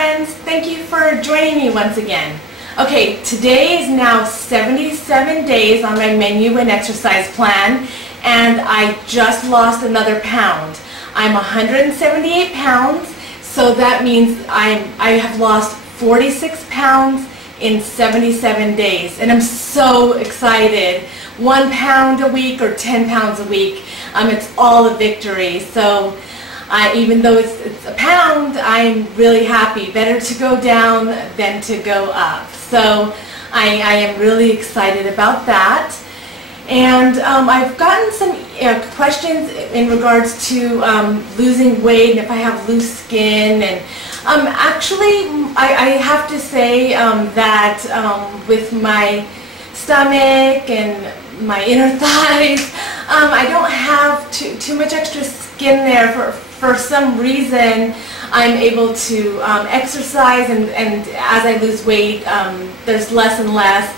friends, thank you for joining me once again. Okay, today is now 77 days on my menu and exercise plan, and I just lost another pound. I'm 178 pounds, so that means I have lost 46 pounds in 77 days, and I'm so excited. 1 pound a week or 10 pounds a week, it's all a victory. So even though it's a pound, I'm really happy. Better to go down than to go up. So I am really excited about that. And I've gotten some questions in regards to losing weight and if I have loose skin. And actually, I have to say that with my stomach and my inner thighs, I don't have too much extra skin there. For some reason, I'm able to exercise, and as I lose weight, there's less and less.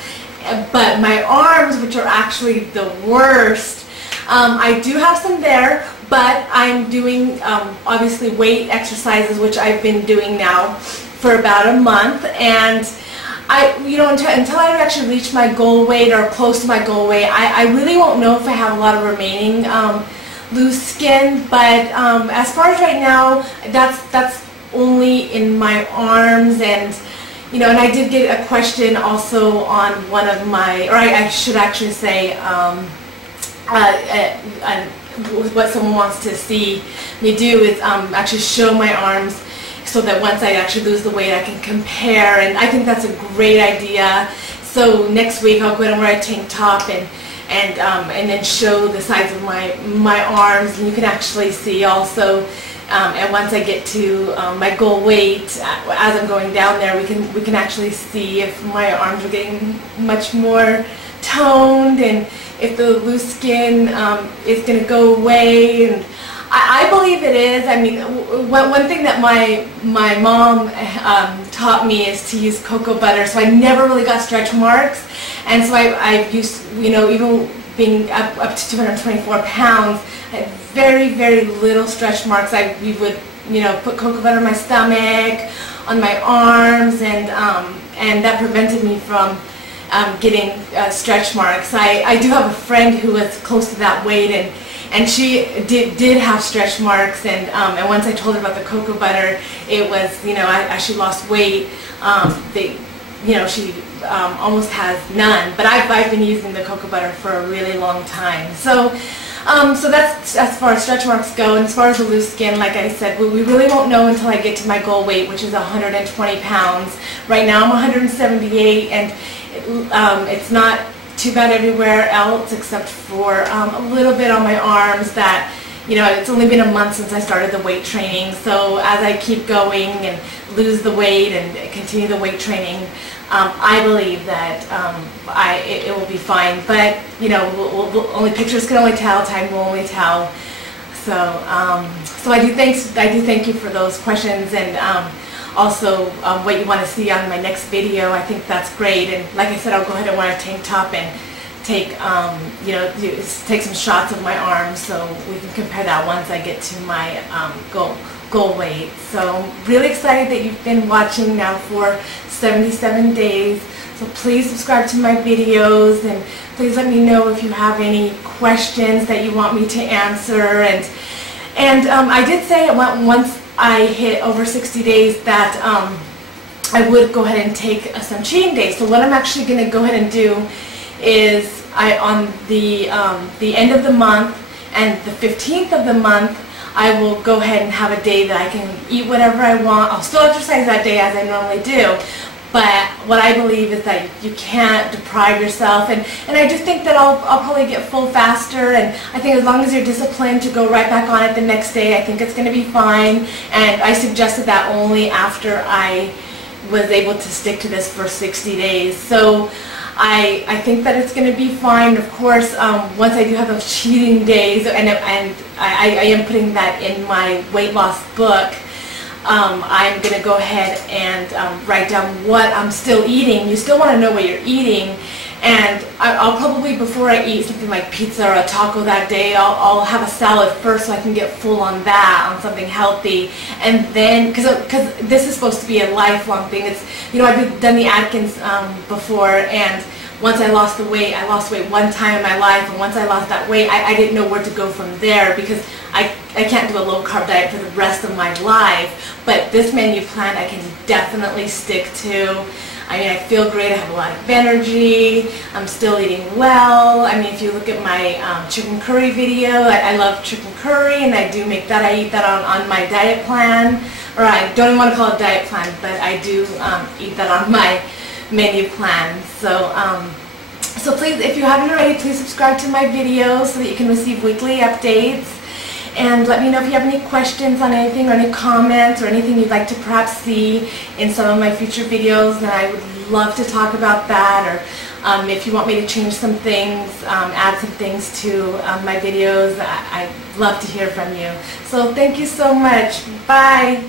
But my arms, which are actually the worst, I do have some there, but I'm doing obviously weight exercises, which I've been doing now for about a month, and until I actually reach my goal weight or close to my goal weight, I really won't know if I have a lot of remaining loose skin. But as far as right now, that's only in my arms, and and I did get a question also on one of my, or I should actually say, what someone wants to see me do is actually show my arms, so that once I actually lose the weight, I can compare, and I think that's a great idea. So next week I'll go ahead and wear a tank top and then show the size of my arms, and you can actually see also. And once I get to my goal weight, as I'm going down there, we can actually see if my arms are getting much more toned and if the loose skin is going to go away. And I believe it is. I mean, one thing that my mom taught me is to use cocoa butter, so I never really got stretch marks. And so I've used, even being up to 224 pounds, I had very, very little stretch marks. We would, put cocoa butter on my stomach, on my arms, and that prevented me from getting stretch marks. I do have a friend who was close to that weight, and she did have stretch marks, and once I told her about the cocoa butter, it was, as she lost weight, she almost has none. But I've been using the cocoa butter for a really long time. So that's as far as stretch marks go. And as far as the loose skin, like I said, we really won't know until I get to my goal weight, which is 120 pounds. Right now I'm 178, and it's not too bad everywhere else except for a little bit on my arms that, it's only been a month since I started the weight training. So as I keep going and lose the weight and continue the weight training, I believe that it will be fine. But only pictures can only tell, time will only tell. So I do thank you for those questions, and also what you want to see on my next video. I think that's great. And like I said, I'll go ahead and wear a tank top and take take some shots of my arms, so we can compare that once I get to my goal weight. So really excited that you've been watching now for 77 days. So please subscribe to my videos, and please let me know if you have any questions that you want me to answer. And I did say once I hit over 60 days that I would go ahead and take some cheating days. So what I'm actually going to go ahead and do is on the end of the month and the 15th of the month, I will go ahead and have a day that I can eat whatever I want. I'll still exercise that day as I normally do, but what I believe is that you can't deprive yourself, and I just think that I'll probably get full faster, and I think as long as you're disciplined to go right back on it the next day, I think it's going to be fine. And I suggested that only after I was able to stick to this for 60 days. So I think that it's going to be fine. Of course, once I do have those cheating days, and I am putting that in my weight loss book, I'm going to go ahead and write down what I'm still eating. You still want to know what you're eating, And I'll probably, before I eat something like pizza or a taco that day, I'll have a salad first so I can get full on that, on something healthy. And then, because this is supposed to be a lifelong thing. It's, you know, I've done the Atkins before, and once I lost weight one time in my life, and once I lost that weight, I didn't know where to go from there, because I can't do a low-carb diet for the rest of my life. But this menu plan I can definitely stick to. I mean, I feel great, I have a lot of energy, I'm still eating well. I mean, if you look at my chicken curry video, I love chicken curry, and I do make that. I eat that on my diet plan, or I don't even want to call it diet plan, but I do eat that on my menu plan. So, so please, if you haven't already, please subscribe to my videos so that you can receive weekly updates. And let me know if you have any questions on anything, or any comments, or anything you'd like to perhaps see in some of my future videos, and I would love to talk about that. Or if you want me to change some things, add some things to my videos, I'd love to hear from you. So thank you so much. Bye.